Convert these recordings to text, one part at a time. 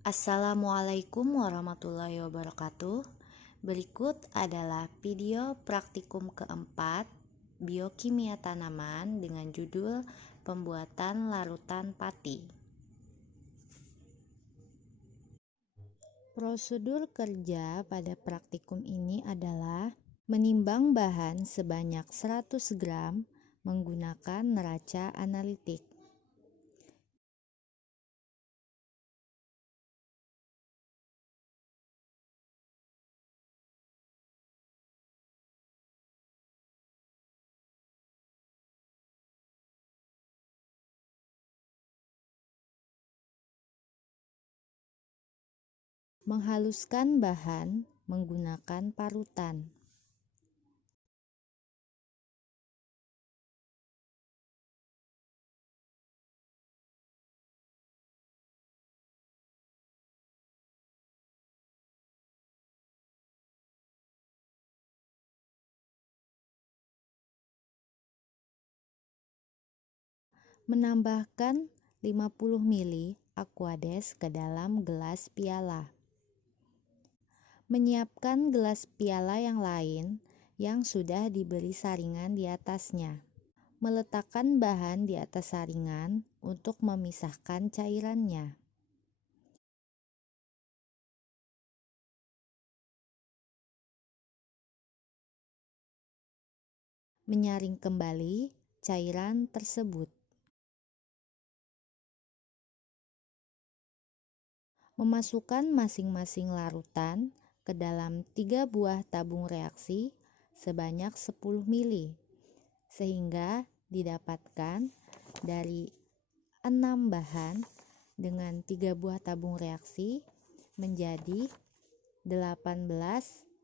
Assalamualaikum warahmatullahi wabarakatuh. Berikut adalah video praktikum keempat biokimia tanaman dengan judul pembuatan larutan pati. Prosedur kerja pada praktikum ini adalah menimbang bahan sebanyak 100 gram menggunakan neraca analitik. Menghaluskan bahan menggunakan parutan. Menambahkan 50 ml Aquades ke dalam gelas piala. Menyiapkan gelas piala yang lain yang sudah diberi saringan di atasnya. Meletakkan bahan di atas saringan untuk memisahkan cairannya. Menyaring kembali cairan tersebut. Memasukkan masing-masing larutan ke dalam 3 buah tabung reaksi sebanyak 10 ml, sehingga didapatkan dari 6 bahan dengan 3 buah tabung reaksi menjadi 18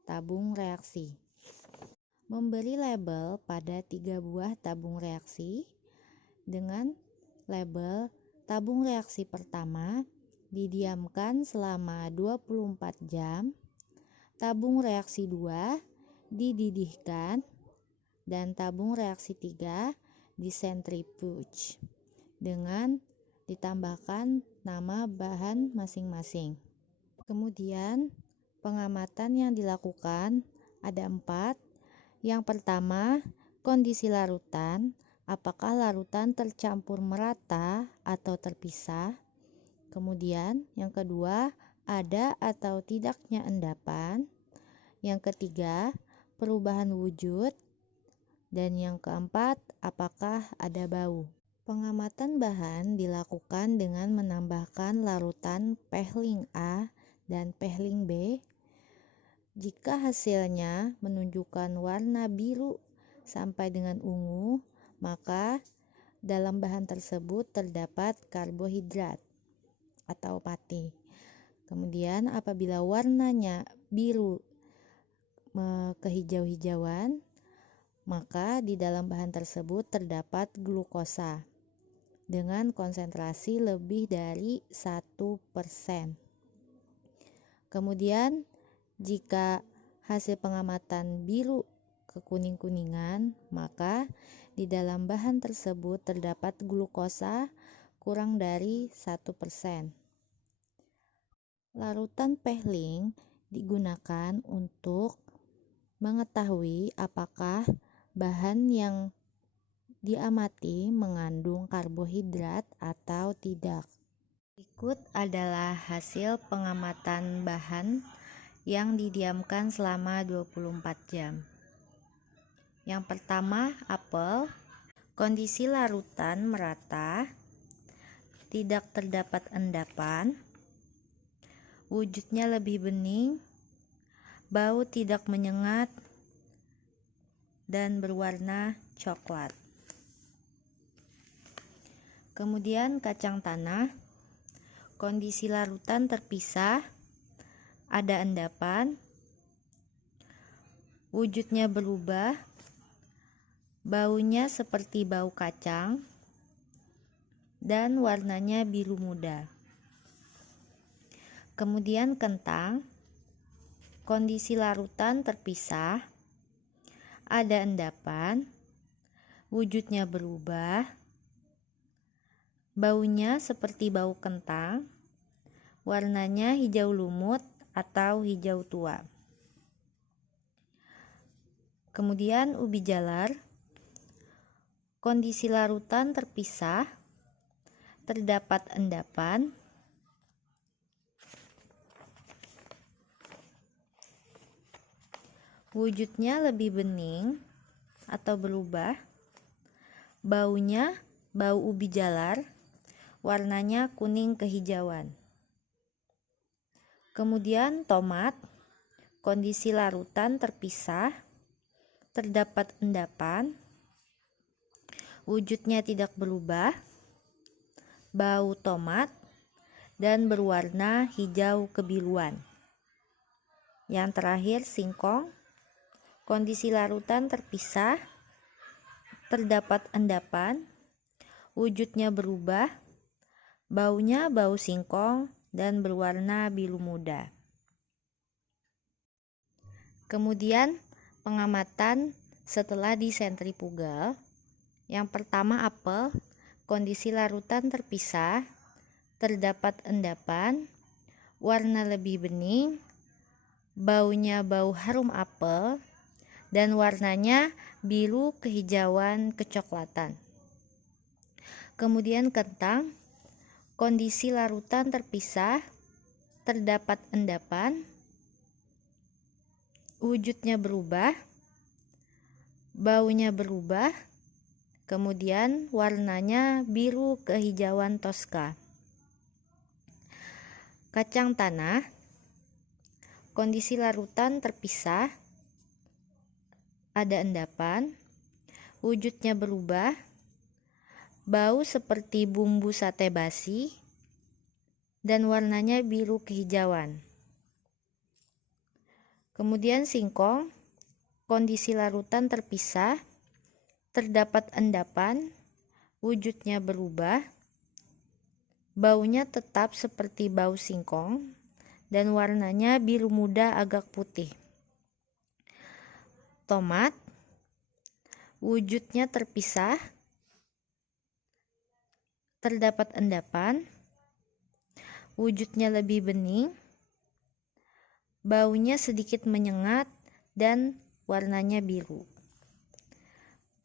tabung reaksi. Memberi label pada 3 buah tabung reaksi dengan label tabung reaksi pertama didiamkan selama 24 jam, tabung reaksi 2 dididihkan, dan tabung reaksi 3 disentrifuge dengan ditambahkan nama bahan masing-masing. Kemudian pengamatan yang dilakukan ada 4. Yang pertama, kondisi larutan, apakah larutan tercampur merata atau terpisah. Kemudian yang kedua, ada atau tidaknya endapan. Yang ketiga, perubahan wujud. Dan yang keempat, apakah ada bau. Pengamatan bahan dilakukan dengan menambahkan larutan pehling A dan pehling B. Jika hasilnya menunjukkan warna biru sampai dengan ungu, maka dalam bahan tersebut terdapat karbohidrat atau pati. Kemudian apabila warnanya biru kehijau-hijauan, maka di dalam bahan tersebut terdapat glukosa dengan konsentrasi lebih dari 1%. Kemudian jika hasil pengamatan biru kekuning-kuningan, maka di dalam bahan tersebut terdapat glukosa kurang dari 1%. Larutan pehling digunakan untuk mengetahui apakah bahan yang diamati mengandung karbohidrat atau tidak. Berikut adalah hasil pengamatan bahan yang didiamkan selama 24 jam. Yang pertama, apel. Kondisi larutan merata, tidak terdapat endapan, wujudnya lebih bening, bau tidak menyengat, dan berwarna coklat. Kemudian kacang tanah. Kondisi larutan terpisah, ada endapan, wujudnya berubah, baunya seperti bau kacang, dan warnanya biru muda. Kemudian kentang. Kondisi larutan terpisah, ada endapan, wujudnya berubah, baunya seperti bau kentang, warnanya hijau lumut atau hijau tua. Kemudian ubi jalar, kondisi larutan terpisah, terdapat endapan, wujudnya lebih bening atau berubah, baunya bau ubi jalar, warnanya kuning kehijauan. Kemudian tomat, kondisi larutan terpisah, terdapat endapan, wujudnya tidak berubah, bau tomat, dan berwarna hijau kebiruan. Yang terakhir singkong, kondisi larutan terpisah, terdapat endapan, wujudnya berubah, baunya bau singkong dan berwarna biru muda. Kemudian pengamatan setelah disentrifugal. Yang pertama apel, kondisi larutan terpisah, terdapat endapan, warna lebih bening, baunya bau harum apel, dan warnanya biru kehijauan kecoklatan. Kemudian kentang, kondisi larutan terpisah, terdapat endapan, wujudnya berubah, baunya berubah, kemudian warnanya biru kehijauan toska. Kacang tanah, kondisi larutan terpisah, ada endapan, wujudnya berubah, bau seperti bumbu sate basi, dan warnanya biru kehijauan. Kemudian singkong, kondisi larutan terpisah, terdapat endapan, wujudnya berubah, baunya tetap seperti bau singkong, dan warnanya biru muda agak putih. Tomat, wujudnya terpisah, terdapat endapan, wujudnya lebih bening, baunya sedikit menyengat, dan warnanya biru.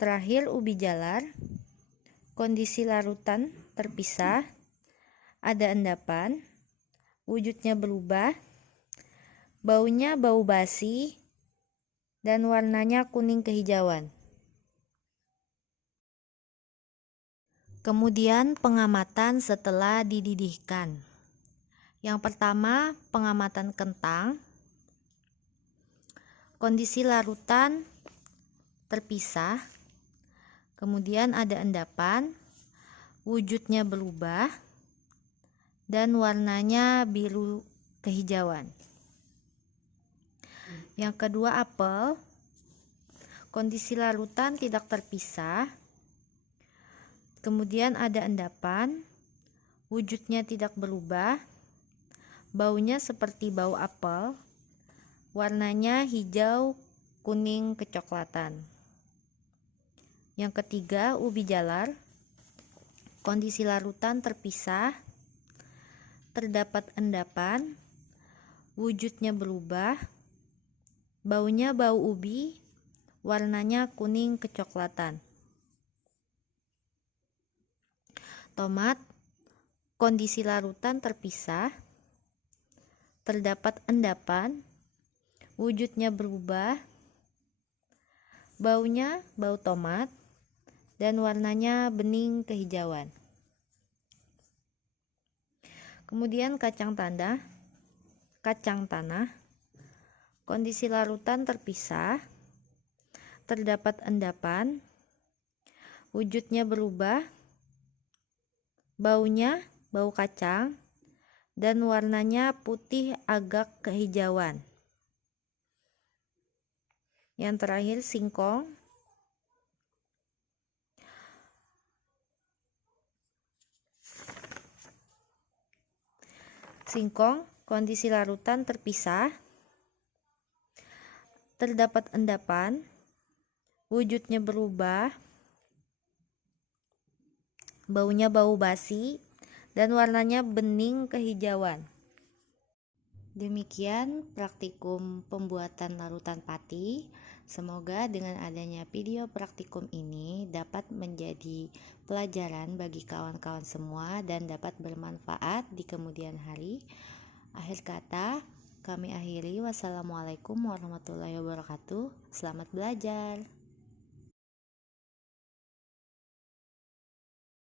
Terakhir ubi jalar, kondisi larutan terpisah, ada endapan, wujudnya berubah, baunya bau basi, dan warnanya kuning kehijauan. Kemudian pengamatan setelah dididihkan. Yang pertama, pengamatan kentang. Kondisi larutan terpisah, kemudian ada endapan, wujudnya berubah, dan warnanya biru kehijauan. Yang kedua apel, kondisi larutan tidak terpisah, kemudian ada endapan, wujudnya tidak berubah, baunya seperti bau apel, warnanya hijau kuning kecoklatan. Yang ketiga ubi jalar, kondisi larutan terpisah, terdapat endapan, wujudnya berubah, baunya bau ubi, warnanya kuning kecoklatan. Tomat, kondisi larutan terpisah, terdapat endapan, wujudnya berubah, baunya bau tomat, dan warnanya bening kehijauan. Kemudian kacang tanah, kondisi larutan terpisah, terdapat endapan, wujudnya berubah, baunya bau kacang, dan warnanya putih agak kehijauan. Yang terakhir singkong, kondisi larutan terpisah, terdapat endapan, wujudnya berubah, baunya bau basi, dan warnanya bening kehijauan. Demikian praktikum pembuatan larutan pati. Semoga dengan adanya video praktikum ini dapat menjadi pelajaran bagi kawan-kawan semua dan dapat bermanfaat di kemudian hari. Akhir kata, kami akhiri. Wassalamualaikum warahmatullahi wabarakatuh. Selamat belajar.